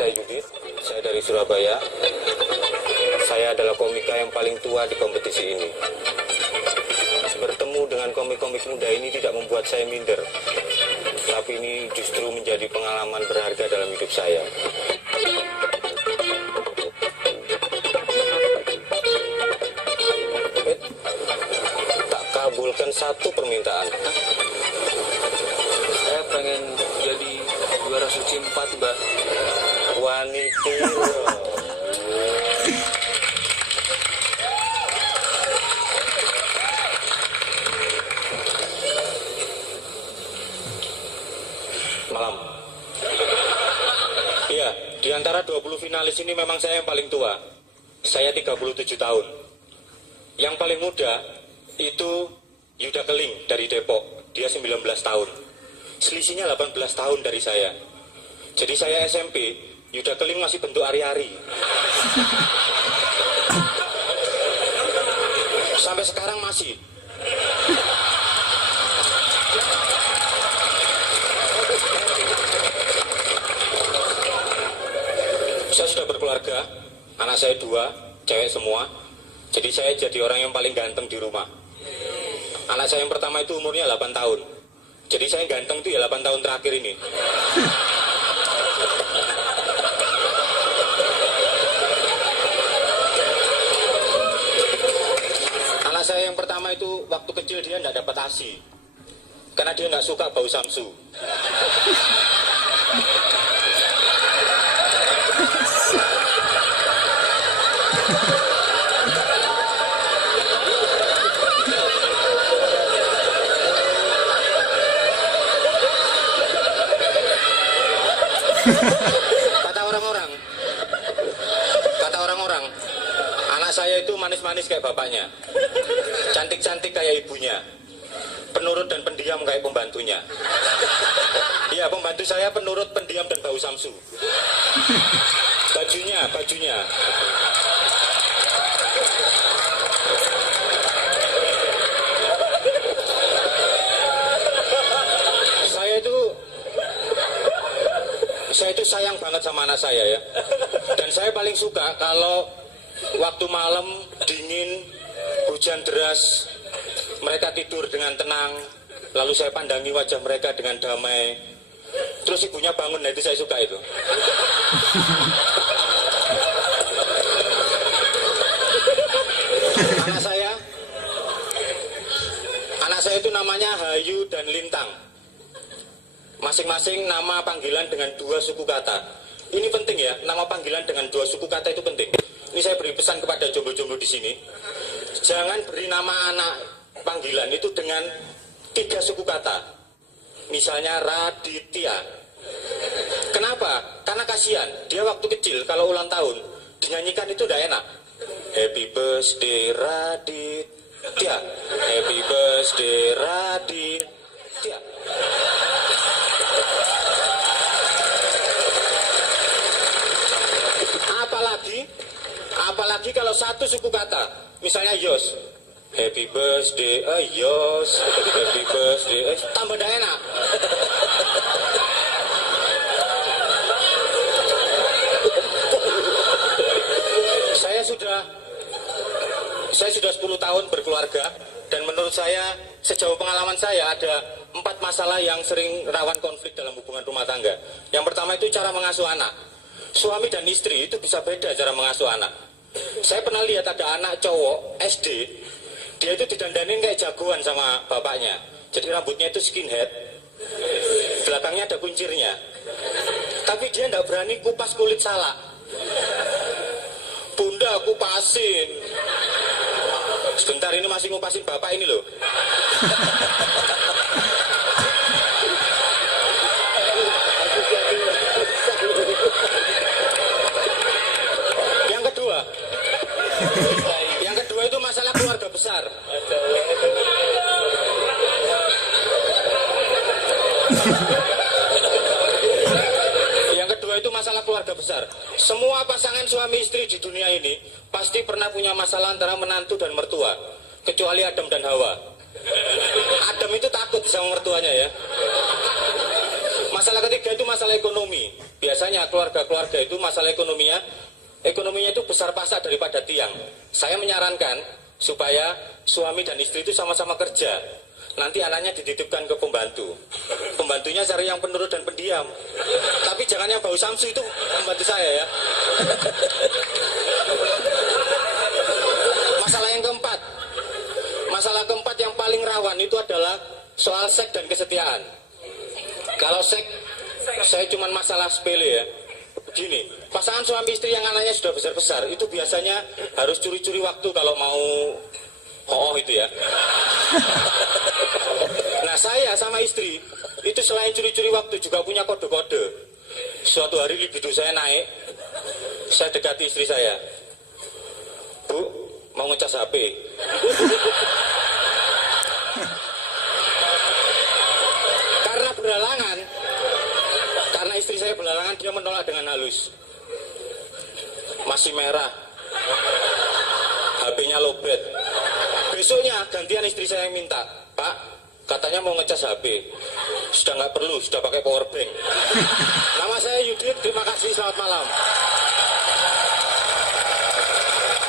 saya Judit, saya dari Surabaya. Saya adalah komika yang paling tua di kompetisi ini. Bertemu dengan komik-komik muda ini tidak membuat saya minder, tapi ini justru menjadi pengalaman berharga dalam hidup saya. Tak kabulkan satu permintaan. Saya pengen jadi juara suci 4, Mbak. Wanita. Malam. Iya, di antara 20 finalis ini memang saya yang paling tua. Saya 37 tahun. Yang paling muda itu Yuda Keling dari Depok. Dia 19 tahun. Selisihnya 18 tahun dari saya. Jadi saya SMP, Yuda Keling masih bentuk ari-ari. Sampai sekarang masih. Saya sudah berkeluarga, anak saya 2, cewek semua. Jadi saya jadi orang yang paling ganteng di rumah. Anak saya yang pertama itu umurnya 8 tahun. Jadi saya ganteng tuh ya 8 tahun terakhir ini. Anak saya yang pertama itu waktu kecil dia nggak dapat ASI. Karena dia nggak suka bau samsu. Kata orang-orang, anak saya itu manis-manis kayak bapaknya, cantik-cantik kayak ibunya, penurut dan pendiam kayak pembantunya. Iya, pembantu saya penurut, pendiam dan bau samsu. Bajunya. Saya itu sayang banget sama anak saya ya. Dan saya paling suka kalau waktu malam dingin, hujan deras, mereka tidur dengan tenang, lalu saya pandangi wajah mereka dengan damai. Terus ibunya bangun, nah itu saya suka itu. Anak saya itu namanya Hayu dan Lintang. Masing-masing nama panggilan dengan 2 suku kata. Ini penting ya, nama panggilan dengan 2 suku kata itu penting. Ini saya beri pesan kepada jomblo-jomblo di sini. Jangan beri nama anak panggilan itu dengan 3 suku kata. Misalnya Raditya. Kenapa? Karena kasihan. Dia waktu kecil kalau ulang tahun dinyanyikan itu udah enak. Happy birthday Raditya. Happy birthday Raditya. Apalagi kalau 1 suku kata, misalnya Yos, happy birthday, Yos, happy birthday, tambah dah enak. Saya sudah 10 tahun berkeluarga, dan menurut saya, sejauh pengalaman saya ada 4 masalah yang sering rawan konflik dalam hubungan rumah tangga. Yang pertama itu cara mengasuh anak. Suami dan istri itu bisa beda cara mengasuh anak. Saya pernah lihat ada anak cowok SD, dia itu didandanin kayak jagoan sama bapaknya. Jadi rambutnya itu skinhead, belakangnya ada kuncirnya. Tapi dia tidak berani kupas kulit salak. Bunda, kupasin. Sebentar, ini masih ngupasin bapak ini loh. Yang kedua itu masalah keluarga besar. Yang kedua itu masalah keluarga besar. Semua pasangan suami istri di dunia ini pasti pernah punya masalah antara menantu dan mertua, kecuali Adam dan Hawa. Adam itu takut sama mertuanya ya. Masalah ketiga itu masalah ekonomi. Biasanya keluarga-keluarga itu masalah ekonominya itu besar pasak daripada tiang. Saya menyarankan supaya suami dan istri itu sama-sama kerja. Nanti anaknya dititipkan ke pembantu. Pembantunya cari yang penurut dan pendiam. Tapi jangan yang bau samsu, itu pembantu saya ya. Masalah keempat yang paling rawan itu adalah soal seks dan kesetiaan. Kalau seks, saya cuma masalah sepele ya. Begini, pasangan suami istri yang anaknya sudah besar-besar itu biasanya harus curi-curi waktu kalau mau itu ya. Nah, saya sama istri itu selain curi-curi waktu juga punya kode-kode. Suatu hari libido saya naik, saya dekati istri saya. Bu, mau ngecas HP. Karena istri saya belalangan, dia menolak dengan halus. Masih merah, HP-nya lowbat. Besoknya gantian istri saya yang minta, Pak, katanya mau ngecas HP. Sudah nggak perlu, sudah pakai power bank. Nama saya Yudit, terima kasih, selamat malam.